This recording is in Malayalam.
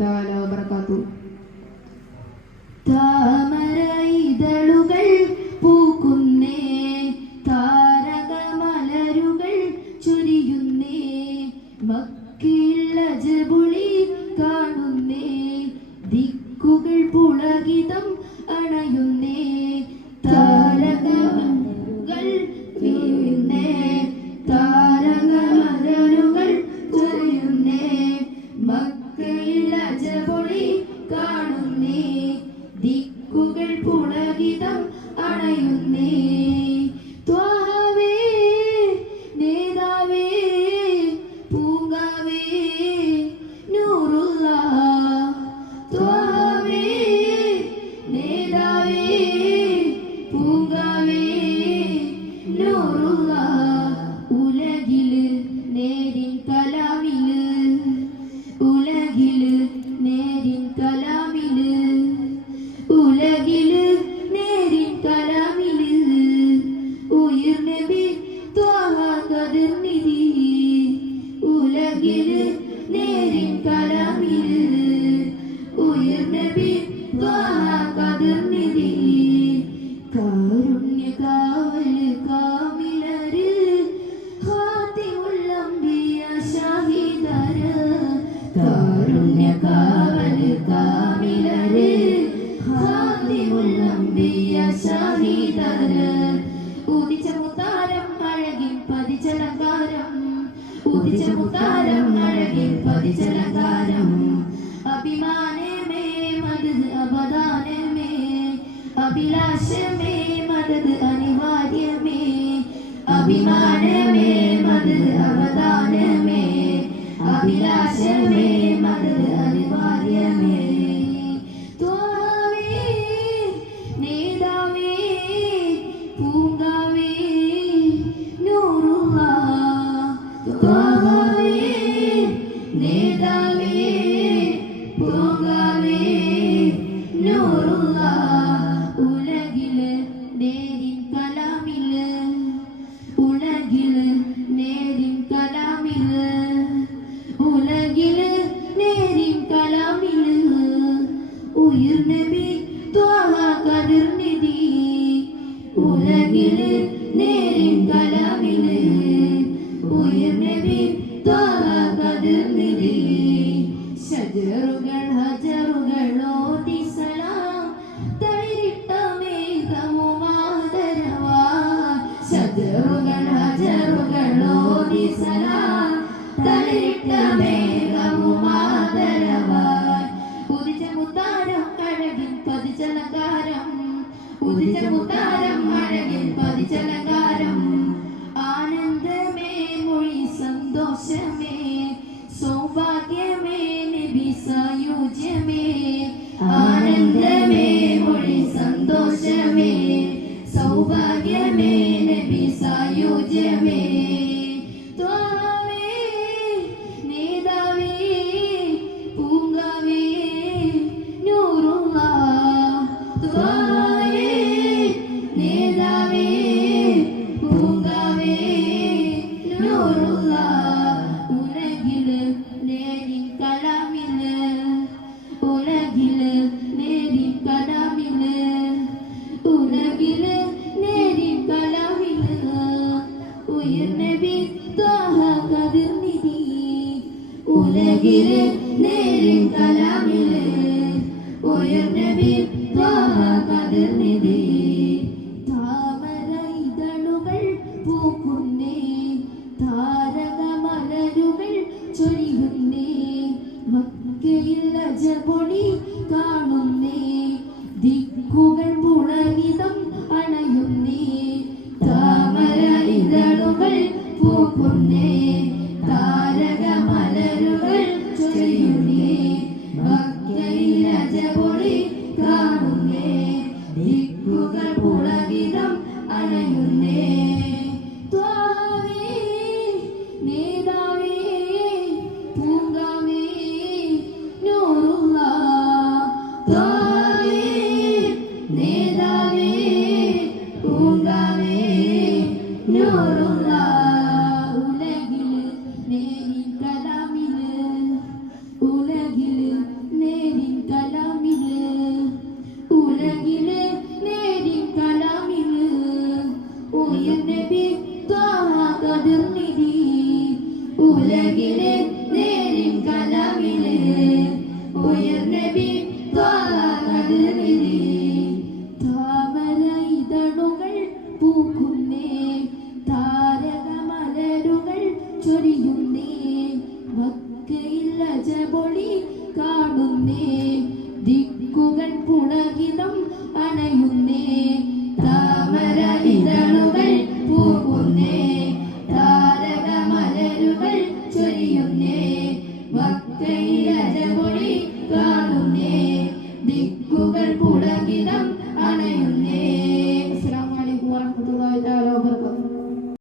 തആല വബറകാതുഹു. താമര ഇതളുകൾ പൂക്കുന്നേ, താരകമലരുകൾ ചൊരിയുന്നേ, മക്കയിൽ അജബുളി കാണുന്നേ, ദിക്കുകൾ പുളകിതം അണയുന്നേ, താരകമലരുകൾ വീഴുന്നേ, താരകമലരുകൾ ചൊരിയുന്നേ, മക്കയിൽ അജബുളി കാണുന്നേ, ദിക്കുകൾ പുളകിതം അണയുന്നേ. ത്വാഹവേ നേതാവേ പൂങ്കാവേ നൂറുല്ലാഹ്, ത്വാഹവേ നേതാവേ പൂങ്കാവേ നൂറുല്ലാഹ്. ഉലകില് നേരിൻ കലാമില്, ഉലകില് നേരിൻ കലാമില്, ഉലകില് നേരിൻ കലാമില്, ഉയിർ നബി ത്വാഹ ഖദർ നിധി, ഉലകില് നേരിൻ കലാമില്, ഉയിർ നബി ത്വാഹ ഖദർ നിധി. കാരുണ്യ കാവല് കാമിലര്, ഖാതിമുൽ അംബിയ ഷാഹിദര്, കാരുണ്യ കാവല് കാമിലര്, ഖാതിമുൽ അംബിയ ഷാഹിദര്. ഉദിച്ച മുത്താരം അഴകിൽ പതിച്ചലങ്കാരം, ഉദിച്ച മുത്താരം അഴകിൽ പതിച്ചലങ്കാരം, അഭിമാനമേ മദദ് അബദാനമേ, അഭിലാഷമേ മദദ് അനിവാര്യമേ, അഭിമാനമേ മദദ് അബദാനമേ, അഭിലാഷമേ മദദ് അനിവാര്യമേ. ത്വാഹവേ നേതാവേ പൂങ്കാവേ നൂറുല്ലാഹ്, ത്വാഹവേ നേതാവേ പൂങ്കാവേ നൂറുല്ലാഹ്. ഉലകില് നേരിൻ കലാമില്, ഉലകില് നേരിൻ കലാമില്, ഉലകില് നേരിൻ കലാമില്, ഉയിർ നബി ത്വാഹ ഖദർ നിധി, ഉലകില് നേരിൻ കലാമില്, ഉയിർ നബി ത്വാഹ ഖദർ നിധി. ശജറുകൾ ഹജറുകൾ ഓതി സലാം, തളിരിട്ട മേഘമുമാദരവാൻ, ശജറുകൾ ഹജറുകൾ ഓതി സലാം, തളിരിട്ട മേഘമുമാദരവാൻ. ഉദിച്ച മുത്താരം അഴകിൽ പതിച്ചലങ്കാരം, ഉദിച്ച മുത്താരം അഴകിൽ പതിച്ചലങ്കാരം, ആനന്ദമേ മൊഴി സന്തോഷമേ, സൗഭാഗ്യമേ നബി സായുജ്യമേ, ആനന്ദമേ മൊഴി സന്തോഷമേ, സൗഭാഗ്യമേ നബി സായുജ്യമേ. ത്വാഹവേ നേതാവേ പൂങ്കാവേ നൂറുല്ലാഹ്, ത്വാഹവേ നേതാവേ പൂങ്കാവേ നൂറുല്ലാഹ്. ഉലകില് നേരിൻ കലാമില്, ഉലകില് നേരിൻ കലാമില്, ഉലകില് നേരിൻ കലാമില്, ഉയിർ നബി ത്വാഹ ഖദർ നിധി, ഉലകില് നേരിൻ കലാമില്, ഉയിർ നബി ത്വാഹ ഖദർ നിധി. താമര ഇതളുകൾ പൂക്കുന്നേ, താരകമലരുകൾ ചൊരിയുന്നേ, മക്കയിൽ അജബൊളി കാണുന്നേ, ദിക്കുകൾ പുളകിതം അണയുന്നേ, താമര ഇതളുകൾ പൂക്കുന്നേ, താരകമലരുകൾ ചൊരിയുന്നേ, മക്കയിൽ അജബൊളി കാണുന്നേ, ദിക്കുകൾ പുളകിതം അണയുന്നേ. ത്വാഹവേ നേതാവേ പൂങ്കാവേ നൂറുല്ലാഹ്, ത്വാഹവേ നേതാവേ പൂങ്കാവേ നൂറുല്ലാഹ്. ഉലകില് നേരിൻ കലാമില്, ഉലകില് മക്കയിൽ അജപൊളി കാണുന്നേ ദിക്കുകൾ പുളകിതം അണയുന്നേ താമര ഇതളുകൾ പൂകുന്നേ